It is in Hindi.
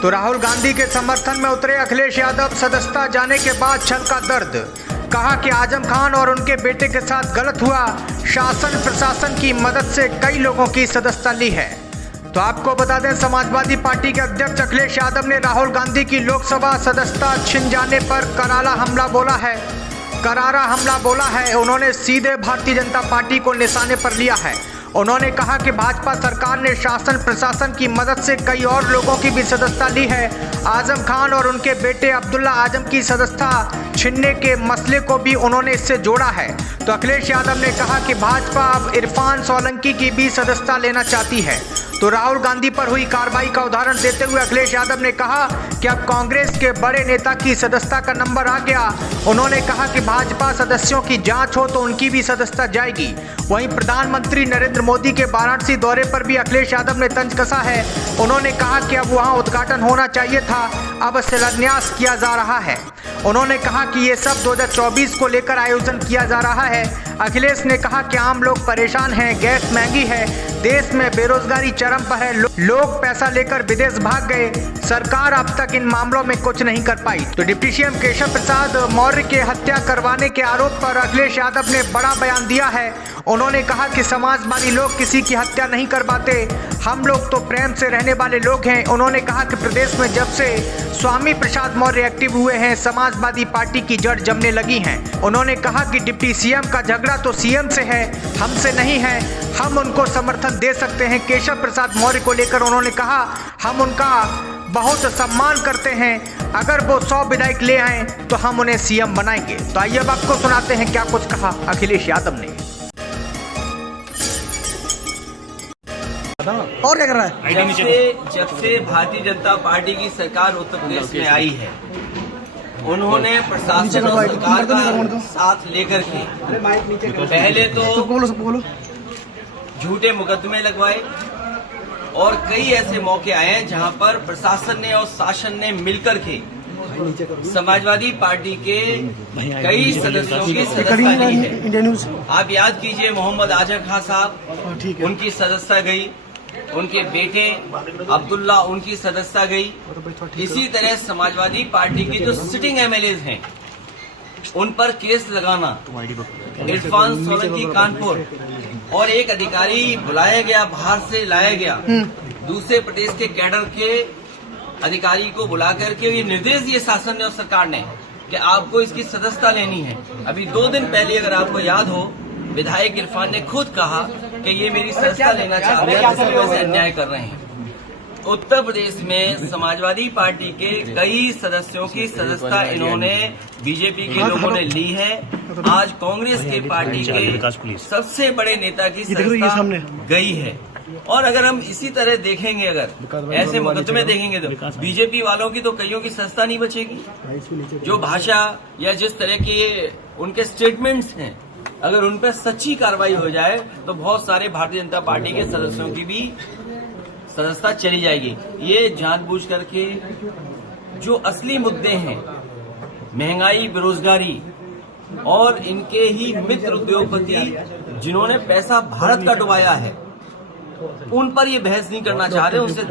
तो राहुल गांधी के समर्थन में उतरे अखिलेश यादव। सदस्यता जाने के बाद छलका दर्द, कहा कि आजम खान और उनके बेटे के साथ गलत हुआ। शासन प्रशासन की मदद से कई लोगों की सदस्यता ली है। तो आपको बता दें, समाजवादी पार्टी के अध्यक्ष अखिलेश यादव ने राहुल गांधी की लोकसभा सदस्यता छिन जाने पर करारा हमला बोला है। उन्होंने सीधे भारतीय जनता पार्टी को निशाने पर लिया है। उन्होंने कहा कि भाजपा सरकार ने शासन प्रशासन की मदद से कई और लोगों की भी सदस्यता ली है। आजम खान और उनके बेटे अब्दुल्ला आजम की सदस्यता छीनने के मसले को भी उन्होंने इससे जोड़ा है। तो अखिलेश यादव ने कहा कि भाजपा अब इरफान सोलंकी की भी सदस्यता लेना चाहती है। तो राहुल गांधी पर हुई कार्रवाई का उदाहरण देते हुए अखिलेश यादव ने कहा कि अब कांग्रेस के बड़े नेता की सदस्यता का नंबर आ गया। उन्होंने कहा कि भाजपा सदस्यों की जांच हो तो उनकी भी सदस्यता जाएगी। वहीं प्रधानमंत्री नरेंद्र मोदी के वाराणसी दौरे पर भी अखिलेश यादव ने तंज कसा है। उन्होंने कहा कि अब वहां उद्घाटन होना चाहिए था, अब शिलान्यास किया जा रहा है। उन्होंने कहा कि ये सब 2024 को लेकर आयोजन किया जा रहा है। अखिलेश ने कहा कि आम लोग परेशान हैं, गैस महंगी है, देश में बेरोजगारी चरम पर है, लोग पैसा लेकर विदेश भाग गए, सरकार अब तक इन मामलों में कुछ नहीं कर पाई। तो डिप्टी सीएम केशव प्रसाद मौर्य के हत्या करवाने के आरोप पर अखिलेश यादव ने बड़ा बयान दिया है। उन्होंने कहा कि समाजवादी लोग किसी की हत्या नहीं करवाते, हम लोग तो प्रेम से रहने वाले लोग हैं। उन्होंने कहा कि प्रदेश में जब से स्वामी प्रसाद मौर्य एक्टिव हुए हैं, समाजवादी पार्टी की जड़ जमने लगी हैं। उन्होंने कहा कि डिप्टी सीएम का झगड़ा तो सीएम से है, हमसे नहीं है, हम उनको समर्थन दे सकते हैं। केशव प्रसाद मौर्य को लेकर उन्होंने कहा, हम उनका बहुत सम्मान करते हैं, अगर वो 100 विधायक ले आए तो हम उन्हें सीएम बनाएंगे। तो आइए अब आपको सुनाते हैं क्या कुछ कहा अखिलेश यादव ने। और क्या कर रहा है? जब से भारतीय जनता पार्टी की सरकार उत्तर प्रदेश में आई है, उन्होंने प्रशासन और सरकार का साथ लेकर के पहले तो झूठे मुकदमे लगवाए और कई ऐसे मौके आए हैं जहां पर प्रशासन ने और शासन ने मिलकर के समाजवादी पार्टी के कई सदस्यों की सदस्यता ली है। आप याद कीजिए, मोहम्मद आजम खान साहब, उनकी सदस्यता गई, उनके बेटे अब्दुल्ला, उनकी सदस्यता गई। इसी तरह समाजवादी पार्टी के जो सिटिंग एमएलएज हैं, उन पर केस लगाना, इरफान सोलंकी कानपुर और एक अधिकारी बुलाया गया, बाहर से लाया गया, दूसरे प्रदेश के कैडर के अधिकारी को बुला करके ये निर्देश दिए शासन ने और सरकार ने कि आपको इसकी सदस्यता लेनी है। अभी 2 दिन पहले अगर आपको याद हो, विधायक इरफान ने खुद कहा कि ये मेरी सदस्यता लेना चाहते हैं, किसी वजह से अन्याय कर रहे हैं। उत्तर प्रदेश में समाजवादी पार्टी के कई सदस्यों की सदस्यता इन्होंने बीजेपी के लोगों ने ली है। आज कांग्रेस के पार्टी के सबसे बड़े नेता की सदस्यता गई है। और अगर हम इसी तरह देखेंगे, अगर ऐसे मुकदमे देखेंगे तो बीजेपी वालों की तो कईयों की सदस्यता नहीं बचेगी। जो भाषा या जिस तरह के उनके स्टेटमेंट्स हैं, अगर उन पर सच्ची कार्रवाई हो जाए तो बहुत सारे भारतीय जनता पार्टी के सदस्यों की भी सदस्यता चली जाएगी। ये जानबूझ करके जो असली मुद्दे हैं, महंगाई, बेरोजगारी और इनके ही मित्र उद्योगपति जिन्होंने पैसा भारत का डुबाया है, उन पर ये बहस नहीं करना चाह रहे, उनसे